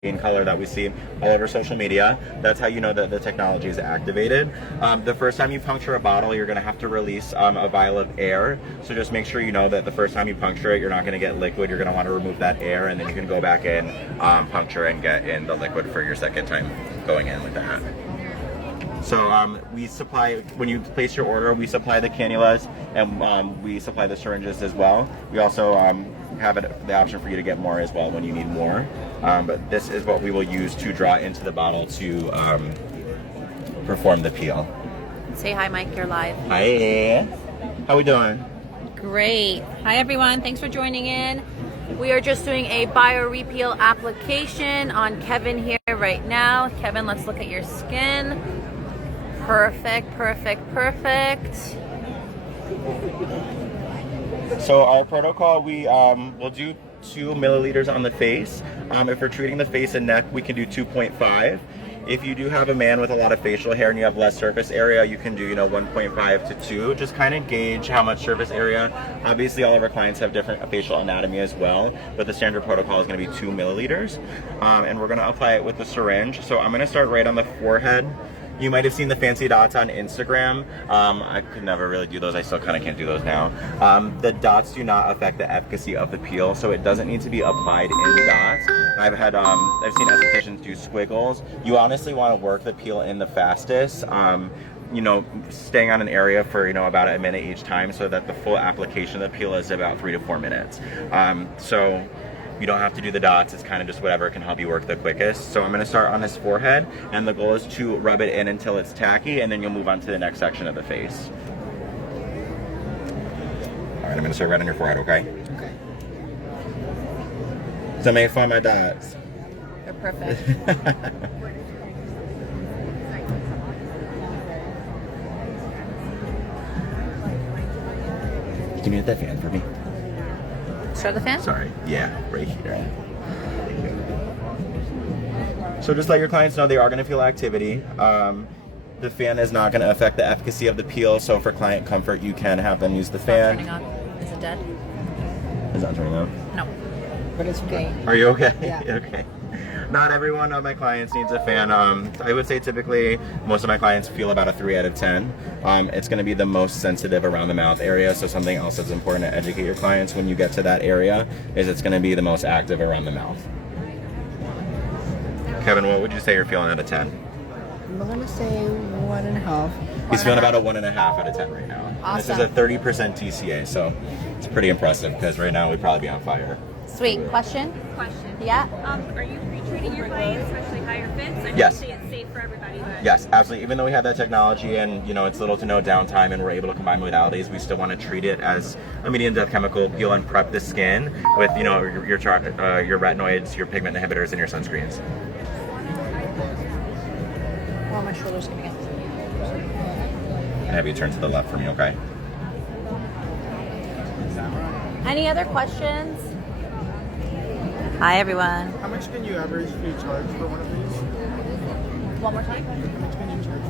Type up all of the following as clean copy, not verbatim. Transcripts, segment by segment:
color that we see all over social media. That's how you know that the technology is activated. The first time you puncture a bottle, you're going to have to release a vial of air. So just make sure you know that the first time you puncture it, you're not going to get liquid. You're going to want to remove that air, and then you can go back in, puncture, and get in the liquid for your second time going in with that. So we supply, when you place your order, we supply the cannulas, and we supply the syringes as well. We also have the option for you to get more as well when you need more. But this is what we will use to draw into the bottle to perform the peel. Say hi, Mike. You're live. Hi. How we doing? Great. Hi, everyone. Thanks for joining in. We are just doing a BIOREPEEL application on Kevin here right now. Kevin, let's look at your skin. Perfect, perfect, perfect. So our protocol, we will do 2 milliliters on the face. If we're treating the face and neck, we can do 2.5. If you do have a man with a lot of facial hair and you have less surface area, you can do 1.5 to 2. Just kind of gauge how much surface area. Obviously, all of our clients have different facial anatomy as well, but the standard protocol is going to be 2 milliliters. And we're going to apply it with the syringe. So I'm going to start right on the forehead. You might have seen the fancy dots on Instagram. I could never really do those. I still kind of can't do those now. The dots do not affect the efficacy of the peel, so it doesn't need to be applied in dots. I've seen estheticians do squiggles. You honestly want to work the peel in the fastest. Staying on an area for about a minute each time, so that the full application of the peel is about 3 to 4 minutes. So you don't have to do the dots. It's kind of just whatever can help you work the quickest. So I'm going to start on his forehead, and the goal is to rub it in until it's tacky, and then you'll move on to the next section of the face. All right, I'm going to start right on your forehead, okay? Okay. So make fun of my dots. They're perfect. Can you hit that fan for me? Start the fan? Sorry. Yeah, right here. So just let your clients know they are going to feel activity. The fan is not going to affect the efficacy of the peel, so for client comfort, you can have them use the fan. It's not turning on. Is it dead? It's not turning on? No. But it's okay. Are you okay? Yeah. Okay. Not every one of my clients needs a fan. I would say typically most of my clients feel about a 3 out of 10. It's going to be the most sensitive around the mouth area, so something else that's important to educate your clients when you get to that area is it's going to be the most active around the mouth. Kevin, what would you say you're feeling out of 10? I'm going to say 1.5. He's feeling about a 1.5 out of 10 right now. Awesome. This is a 30% TCA, so it's pretty impressive because right now we'd probably be on fire. Sweet. Question? Yeah? Are you pre-treating your clients, especially higher fits? I Yes. say it's safe for everybody, but Yes, absolutely. Even though we have that technology and it's little to no downtime and we're able to combine modalities, we still want to treat it as a medium depth chemical peel and prep the skin with your retinoids, your pigment inhibitors, and your sunscreens. Oh, my shoulder's coming up. And have you turn to the left for me, okay? Any other questions? Hi, everyone. How much can you averagely charge for one of these? One more time? How much can you charge?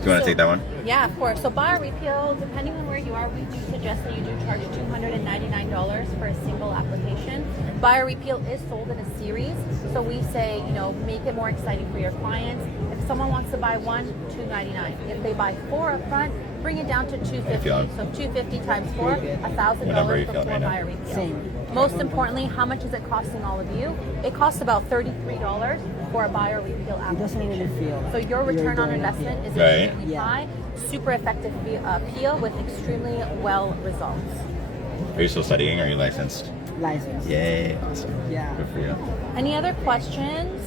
Do you want to take that one? Yeah, of course. So BIOREPEEL, depending on where you are, we do suggest that you do charge $299 for a single application. BIOREPEEL is sold in a series, so we say, make it more exciting for your clients. If someone wants to buy one, $299. If they buy 4 up front, bring it down to $250. So $250 times 4, $1,000 for 4 BIOREPEEL. Same. Most importantly, how much is it costing all of you? It costs about $33 for a BIOREPEEL application. It doesn't really feel. So your return on investment is Right. extremely high. Super effective peel with extremely well results. Are you still studying or are you licensed? License. Yay, awesome. Yeah. Good for you. Any other questions?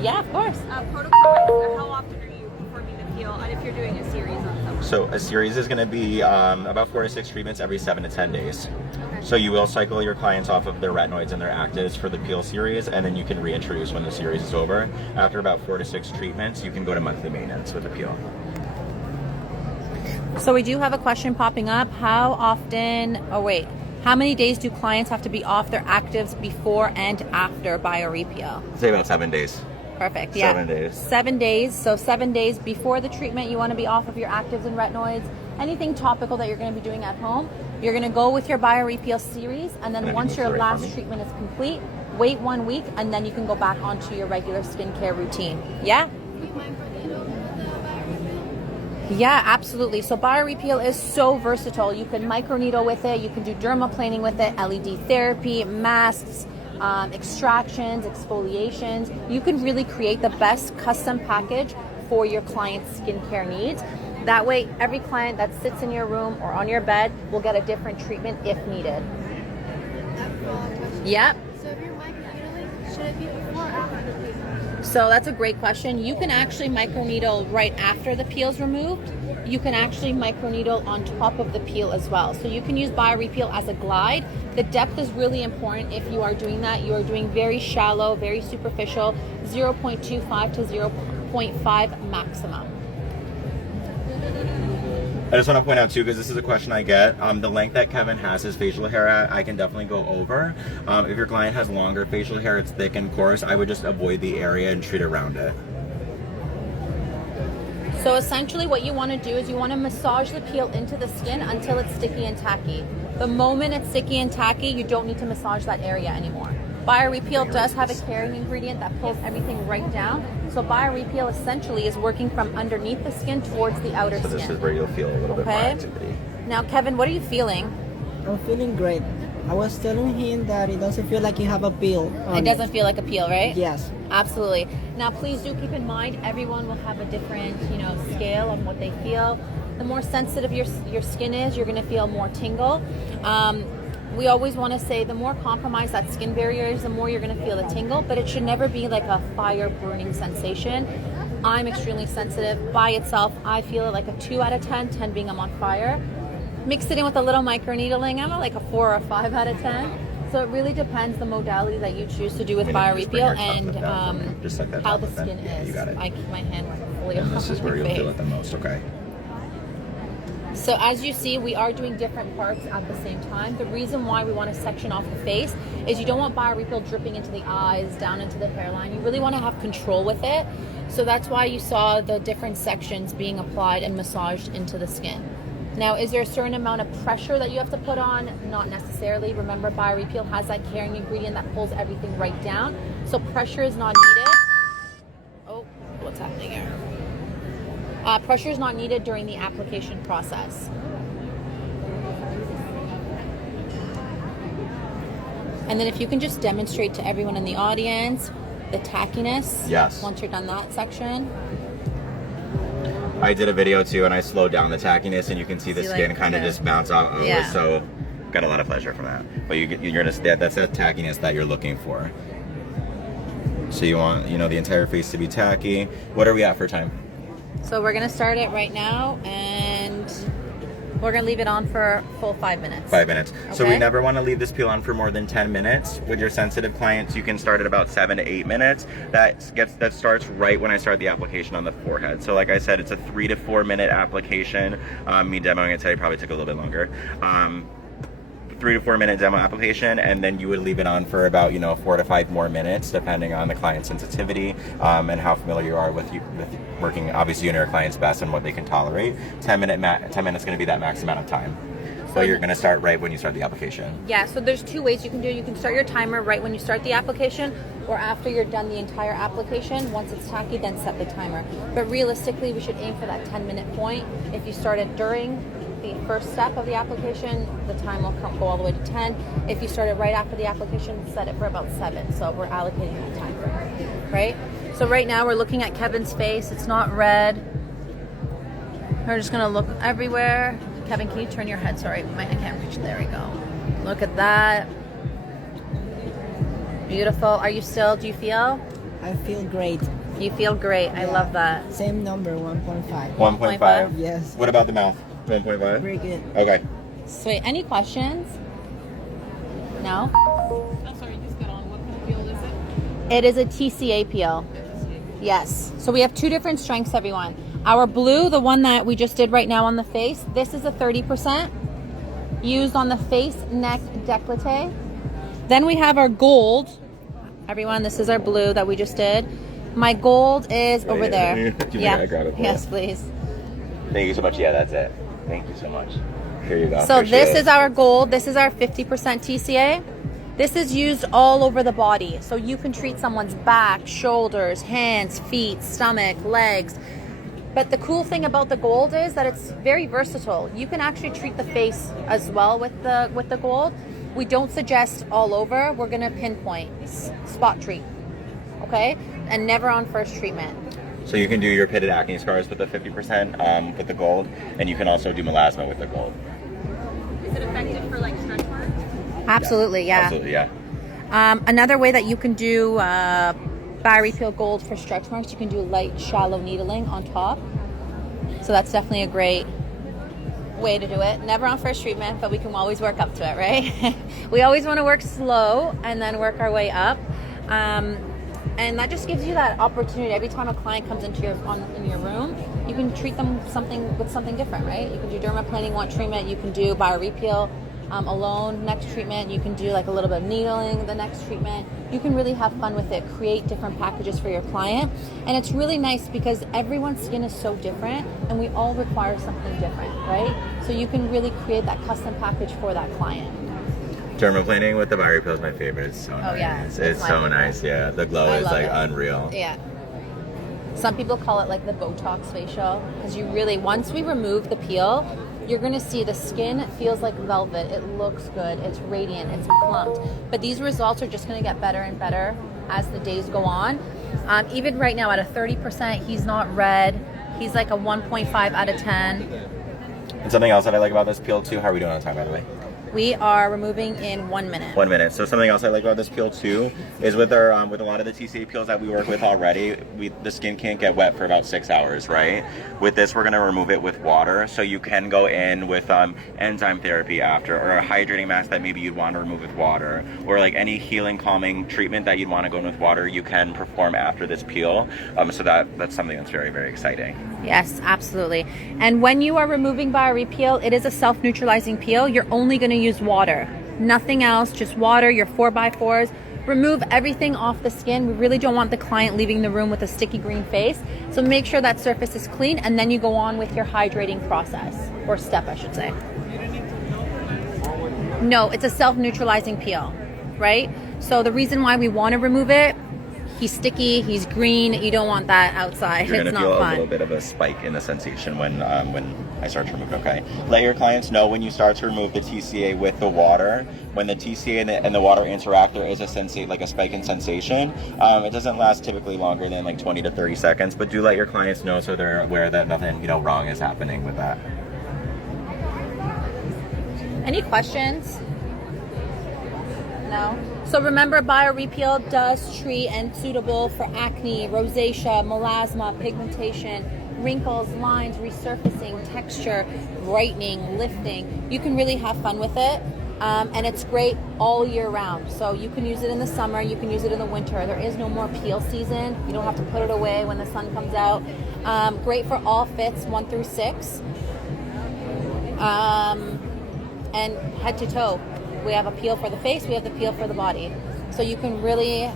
Yeah, of course. protocol-wise, how often are you performing the peel, and if you're doing a series on someone? So a series is going to be about 4 to 6 treatments every 7 to 10 days. Okay. So you will cycle your clients off of their retinoids and their actives for the peel series, and then you can reintroduce when the series is over. After about 4 to 6 treatments, you can go to monthly maintenance with the peel. So we do have a question popping up. How many days do clients have to be off their actives before and after BIOREPEEL? Say about 7 days. Perfect. Yeah. 7 days. 7 days. So 7 days before the treatment, you want to be off of your actives and retinoids. Anything topical that you're going to be doing at home, you're going to go with your BIOREPEEL series, and then once your last treatment is complete, wait 1 week, and then you can go back onto your regular skincare routine. Yeah? Yeah, absolutely. So BioRepeal is so versatile. You can microneedle with it, you can do dermaplaning with it, LED therapy, masks, extractions, exfoliations. You can really create the best custom package for your client's skincare needs. That way, every client that sits in your room or on your bed will get a different treatment if needed. Yep. So if you're microneedling, should it be before or after the peel? So that's a great question. You can actually microneedle right after the peel's removed. You can actually microneedle on top of the peel as well. So you can use BioRepeal as a glide. The depth is really important if you are doing that. You are doing very shallow, very superficial, 0.25 to 0.5 maximum. I just want to point out too, because this is a question I get, the length that Kevin has his facial hair at, I can definitely go over. If your client has longer facial hair, it's thick and coarse, I would just avoid the area and treat around it. So essentially what you want to do is you want to massage the peel into the skin until it's sticky and tacky. The moment it's sticky and tacky, you don't need to massage that area anymore. BioRepeal does have a carrying ingredient that pulls everything right down. So BioRepeal essentially is working from underneath the skin towards the outer skin. So this is where you'll feel a little bit more activity. Now, Kevin, what are you feeling? I'm feeling great. I was telling him that it doesn't feel like you have a peel. It doesn't feel like a peel, right? Yes. Absolutely. Now, please do keep in mind, everyone will have a different, scale on what they feel. The more sensitive your skin is, you're going to feel more tingle. We always want to say the more compromised that skin barrier is, the more you're going to feel the tingle, but it should never be like a fire burning sensation. I'm extremely sensitive. By itself, I feel it like a 2 out of 10, 10 being I'm on fire. Mix it in with a little microneedling, I'm at like a 4 or a 5 out of 10. So it really depends the modality that you choose to do with BioRepeal and how the skin is. You got it. I keep my hand fully And off this is my where you'll face. feel it the most, okay? So as you see, we are doing different parts at the same time. The reason why we want to section off the face is you don't want BioRepeal dripping into the eyes, down into the hairline. You really want to have control with it. So that's why you saw the different sections being applied and massaged into the skin. Now, is there a certain amount of pressure that you have to put on? Not necessarily. Remember, BioRepeal has that carrying ingredient that pulls everything right down. So pressure is not needed. Oh, what's happening here? Pressure is not needed during the application process. And then if you can just demonstrate to everyone in the audience the tackiness. Yes. Once you're done that section. I did a video too, and I slowed down the tackiness, and you can see the skin kind of just bounce off. It was so got a lot of pleasure from that. But you're gonna that's that tackiness that you're looking for. So you want the entire face to be tacky. What are we at for time? So we're gonna start it right now, and we're gonna leave it on for a full 5 minutes. 5 minutes. Okay. So we never want to leave this peel on for more than 10 minutes. With your sensitive clients, you can start at about 7 to 8 minutes. That starts right when I start the application on the forehead. So like I said, it's a 3 to 4 minute application. Me demoing it today probably took a little bit longer. 3 to 4 minute demo application, and then you would leave it on for about 4 to 5 more minutes, depending on the client's sensitivity and how familiar you are with working. Obviously, you know your client's best and what they can tolerate. 10 minutes is going to be that max amount of time. So you're going to start right when you start the application. Yeah. So there's 2 ways you can do it. You can start your timer right when you start the application, or after you're done the entire application. Once it's tacky, then set the timer. But realistically, we should aim for that 10-minute point. If you start it during the first step of the application, the time will go all the way to 10. If you start it right after the application, set it for about 7. So we're allocating that time for it, right? So right now we're looking at Kevin's face. It's not red. We're just gonna look everywhere. Kevin, can you turn your head? Sorry, I can't reach. There we go. Look at that. Beautiful. Do you feel? I feel great. You feel great. I love that. Same number, 1.5. 1.5? Yes. What about the mouth? 1.5? Very good. Okay. Sweet. Any questions? No? I'm sorry, you just got on. What kind of peel is it? It is a TCA peel. Yes. So we have 2 different strengths, everyone. Our blue, the one that we just did right now on the face, this is a 30% used on the face, neck, décolleté. Then we have our gold. Everyone, this is our blue that we just did. My gold is over there. I grab it. Yes, please. Thank you so much. Yeah, that's it. Thank you so much. Here you go. So Appreciate this it. is our gold. This is our 50% TCA. This is used all over the body. So you can treat someone's back, shoulders, hands, feet, stomach, legs. But the cool thing about the gold is that it's very versatile. You can actually treat the face as well with the gold. We don't suggest all over. We're gonna pinpoint, spot treat, okay? And never on first treatment. So you can do your pitted acne scars with the 50% with the gold, and you can also do melasma with the gold. Is it effective for like stretch marks? Absolutely, yeah. Absolutely, yeah. Another way that you can do BIOREPEEL gold for stretch marks, you can do light, shallow needling on top. So that's definitely a great way to do it. Never on first treatment, but we can always work up to it, right? We always want to work slow and then work our way up. And that just gives you that opportunity. Every time a client comes into your room, you can treat them with something different, right? You can do dermaplaning one treatment, you can do BIOREPEEL alone next treatment, you can do like a little bit of needling the next treatment. You can really have fun with it, create different packages for your client. And it's really nice because everyone's skin is so different and we all require something different, right? So you can really create that custom package for that client. Dermaplaning with the BIOREPEEL is my favorite. It's so nice. Yeah, It's my so favorite. nice, yeah. The glow is like unreal. Yeah. Some people call it like the Botox facial because you really, once we remove the peel, you're gonna see the skin feels like velvet. It looks good, it's radiant, it's plumped. But these results are just gonna get better and better as the days go on. Even right now at a 30%, he's not red. He's like a 1.5 out of 10. And something else that I like about this peel too, how are we doing on time, by the way? We are removing in 1 minute. 1 minute. So something else I like about this peel too is with our with a lot of the TCA peels that we work with already, the skin can't get wet for about 6 hours, right? With this, we're gonna remove it with water, so you can go in with enzyme therapy after, or a hydrating mask that maybe you'd want to remove with water, or like any healing, calming treatment that you'd want to go in with water, you can perform after this peel. So that's something that's very, very exciting. Yes, absolutely. And when you are removing BIOREPEEL, it is a self-neutralizing peel. You're only going to use water, nothing else, just water, your 4x4s. Remove everything off the skin. We really don't want the client leaving the room with a sticky green face. So make sure that surface is clean, and then you go on with your hydrating process, or step, I should say. No, it's a self-neutralizing peel, right? So the reason why we want to remove it, he's sticky, he's green, you don't want that outside. You're it's gonna not feel fun. a little bit of a spike in the sensation when I start to remove it, okay? Let your clients know when you start to remove the TCA with the water. When the TCA and the water interact, there is a spike in sensation. It doesn't last typically longer than like 20 to 30 seconds, but do let your clients know so they're aware that nothing wrong is happening with that. Any questions? No? So remember, BIOREPEEL does treat and suitable for acne, rosacea, melasma, pigmentation, wrinkles, lines, resurfacing, texture, brightening, lifting. You can really have fun with it. And it's great all year round. So you can use it in the summer, you can use it in the winter. There is no more peel season. You don't have to put it away when the sun comes out. Great for all fits, 1 through 6. And head to toe. We have a peel for the face, we have the peel for the body. So you can really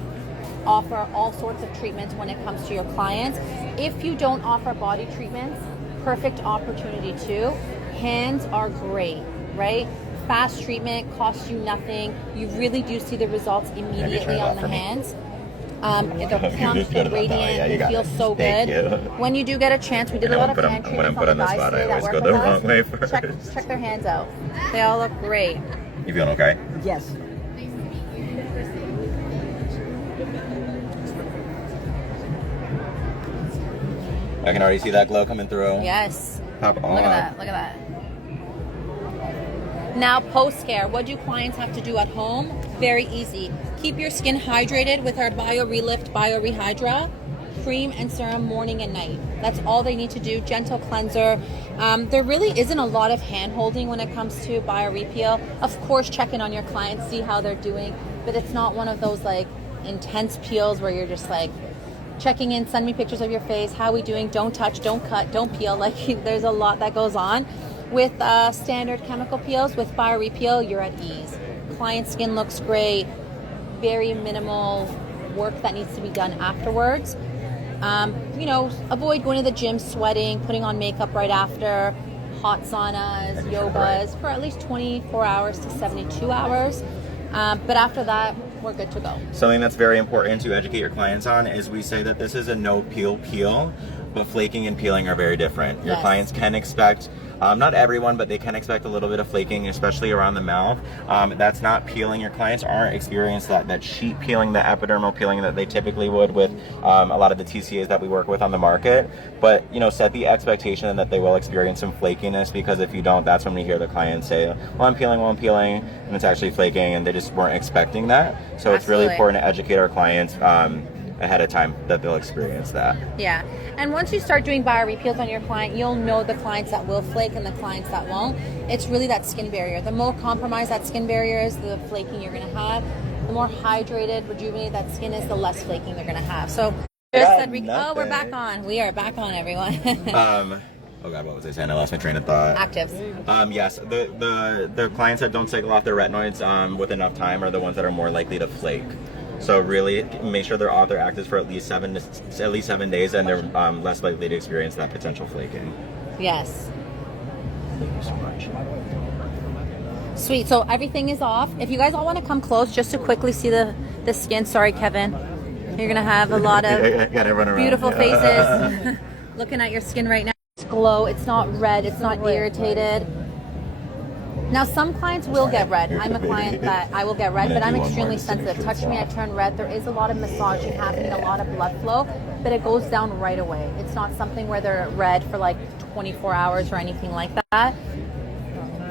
offer all sorts of treatments when it comes to your clients. If you don't offer body treatments, perfect opportunity too. Hands are great, right? Fast treatment, costs you nothing. You really do see the results immediately on the hands. The plump, the radiant, it feels so good. When you do get a chance, we did a lot of hand treatments on the guys today that work with us. Check their hands out. They all look great. You feeling okay? Yes. I can already see that glow coming through. Yes. Pop on. Look at that. Look at that. Now, post-care, what do clients have to do at home? Very easy. Keep your skin hydrated with our BioRelift BioRehydra cream and serum morning and night. That's all they need to do. Gentle cleanser. There really isn't a lot of hand holding when it comes to BIOREPEEL. Of course, check in on your clients, see how they're doing, but it's not one of those like intense peels where you're just like checking in, send me pictures of your face, how are we doing, don't touch, don't cut, don't peel. Like there's a lot that goes on. With standard chemical peels, with BIOREPEEL, you're at ease. Client skin looks great, very minimal work that needs to be done afterwards. Avoid going to the gym sweating, putting on makeup right after, hot saunas, yogas for at least 24 hours to 72 hours. But after that, we're good to go. Something that's very important to educate your clients on is we say that this is a no peel, but flaking and peeling are very different. Your Yes. clients can expect, not everyone, but they can expect a little bit of flaking, especially around the mouth. That's not peeling. Your clients aren't experiencing that sheet peeling, the epidermal peeling that they typically would with a lot of the TCAs that we work with on the market. But, you know, set the expectation that they will experience some flakiness, because if you don't, that's when we hear the clients say, well, I'm peeling, and it's actually flaking, and they just weren't expecting that. So it's really Absolutely. important to educate our clients ahead of time that they'll experience that. Yeah. And once you start doing BIOREPEELs on your client, you'll know the clients that will flake and the clients that won't. It's really that skin barrier. The more compromised that skin barrier is, the flaking you're going to have. The more hydrated, rejuvenated that skin is, the less flaking they're going to have. So, oh, we're back on. We are back on, everyone. Oh God, what was I saying? I lost my train of thought. Actives. Yes, the clients that don't cycle off their retinoids with enough time are the ones that are more likely to flake. So really make sure they're off their actives for at least 7 days, and they're less likely to experience that potential flaking. Yes. Thank you so much. Sweet. So everything is off. If you guys all want to come close just to quickly see the skin. Sorry, Kevin. You're going to have a lot of beautiful faces looking at your skin right now. It's glow. It's not red. It's not irritated. Now, some clients will get red. I'm a client that I will get red, but I'm extremely sensitive. Touch me, I turn red. There is a lot of massaging happening, a lot of blood flow, but it goes down right away. It's not something where they're red for like 24 hours or anything like that.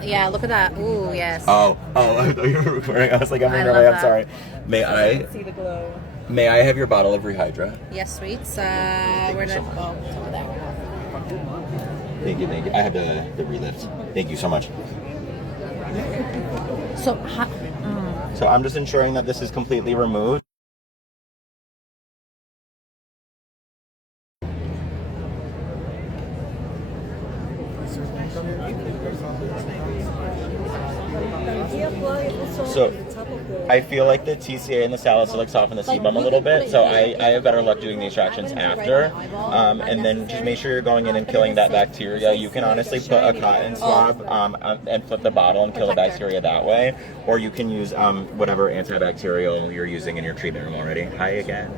Yeah, look at that. Ooh, yes. Oh, I thought you were recording. I was like, I'm sorry. May I See the glow. May I have your bottle of Rehydra? Yes, sweets. Where did so it much. go? It's over there. Thank you. I have the relift. Thank you so much. So, So I'm just ensuring that this is completely removed. So I feel like the TCA and the salicylic soften the sebum a little bit, so I have better luck doing the extractions after. And then just make sure you're going in and killing that bacteria. You can honestly put a cotton swab and flip the bottle and kill the bacteria that way, or you can use whatever antibacterial you're using in your treatment room already. Hi again.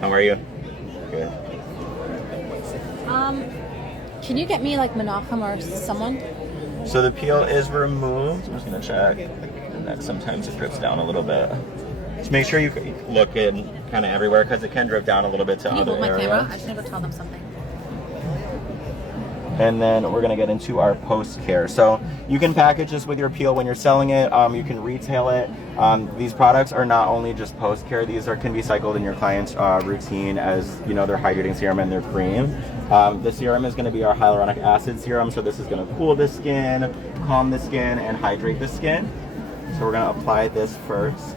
How are you? Good. can you get me like Menachem or someone? So the peel is removed. I'm just gonna check. And then sometimes it drips down a little bit. Just make sure you look in kind of everywhere, because it can drip down a little bit to Can you other hold my areas. camera? I just need to tell them something. And then we're gonna get into our post care. So you can package this with your peel when you're selling it. You can retail it. These products are not only just post care. These can be cycled in your client's routine as their hydrating serum and their cream. The serum is gonna be our hyaluronic acid serum. So this is gonna cool the skin, calm the skin, and hydrate the skin. So we're gonna apply this first.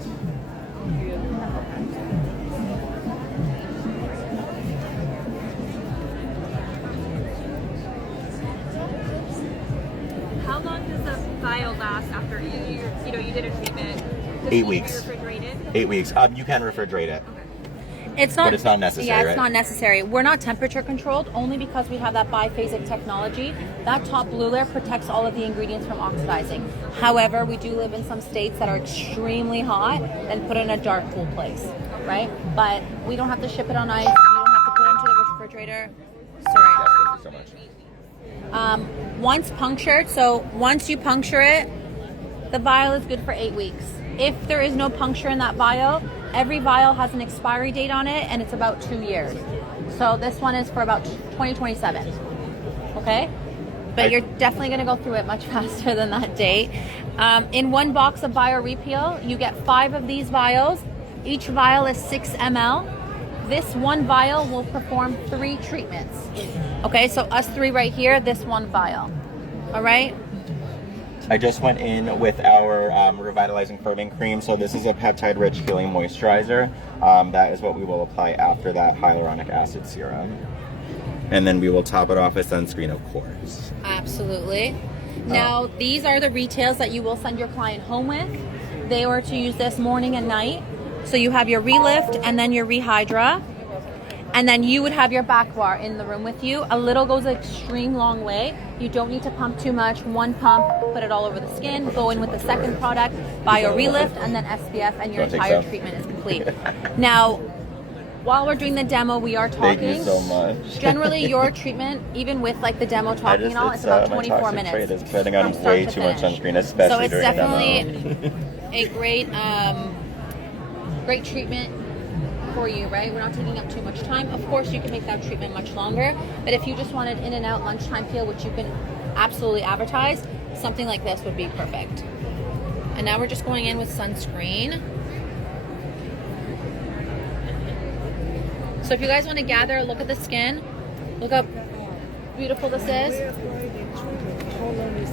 How long does the vial last after you did a treatment? Does 8 it weeks. Be refrigerated? 8 weeks. You can refrigerate it. It's not, But it's not necessary, Yeah, it's right? not necessary. We're not temperature controlled only because we have that biphasic technology. That top blue layer protects all of the ingredients from oxidizing. However, we do live in some states that are extremely hot and put it in a dark, cool place, right? But we don't have to ship it on ice. You don't have to put it into the refrigerator. Sorry. Yes, thank you so much. Once punctured, so once you puncture it, the vial is good for 8 weeks. If there is no puncture in that vial, every vial has an expiry date on it, and it's about 2 years. So this one is for about 2027. Okay? But you're definitely going to go through it much faster than that date. In one box of BIOREPEEL, you get 5 of these vials. Each vial is 6 ml. This one vial will perform 3 treatments. Okay, so us 3 right here, this one vial. All right? I just went in with our revitalizing firming cream. So this is a peptide-rich healing moisturizer. That is what we will apply after that hyaluronic acid serum. And then we will top it off with sunscreen, of course. Absolutely. Now, these are the retails that you will send your client home with. They were to use this morning and night. So you have your Relift and then your Rehydra. And then you would have your back bar in the room with you. A little goes an extreme long way. You don't need to pump too much. One pump, put it all over the skin, go in with the second product, BioRelift, and then SPF, and your Don't take entire some. treatment is complete. Now, while we're doing the demo, we are talking. Thank you so much. Generally, your treatment, even with like the demo talking and all, it's about 24 my minutes. toxic trait is putting on from start way to too much finish. sunscreen, especially So it's during a definitely demo. a great treatment for you, right? We're not taking up too much time. Of course, you can make that treatment much longer, but if you just wanted in and out lunchtime peel, which you can absolutely advertise, something like this would be perfect. And now we're just going in with sunscreen. So if you guys want to gather a look at the skin, look how beautiful this is. How long is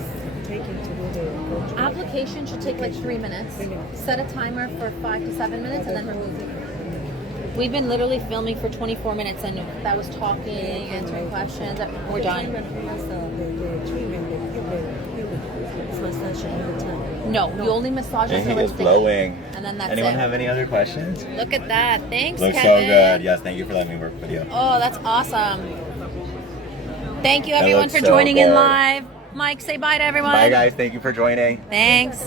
taking to do the Application should take like 3 minutes. Set a timer for 5 to 7 minutes and then remove it. We've been literally filming for 24 minutes and that was talking, answering questions. We're done. No, you only massage And until he it's is sticky. glowing. And then that's Anyone it. have any other questions? Look at that. Thanks, Looks so Kevin. good. Yes, thank you for letting me work with you. Oh, that's awesome. Thank you That everyone looks for so joining in good. live. Mike, say bye to everyone. Bye guys, thank you for joining. Thanks.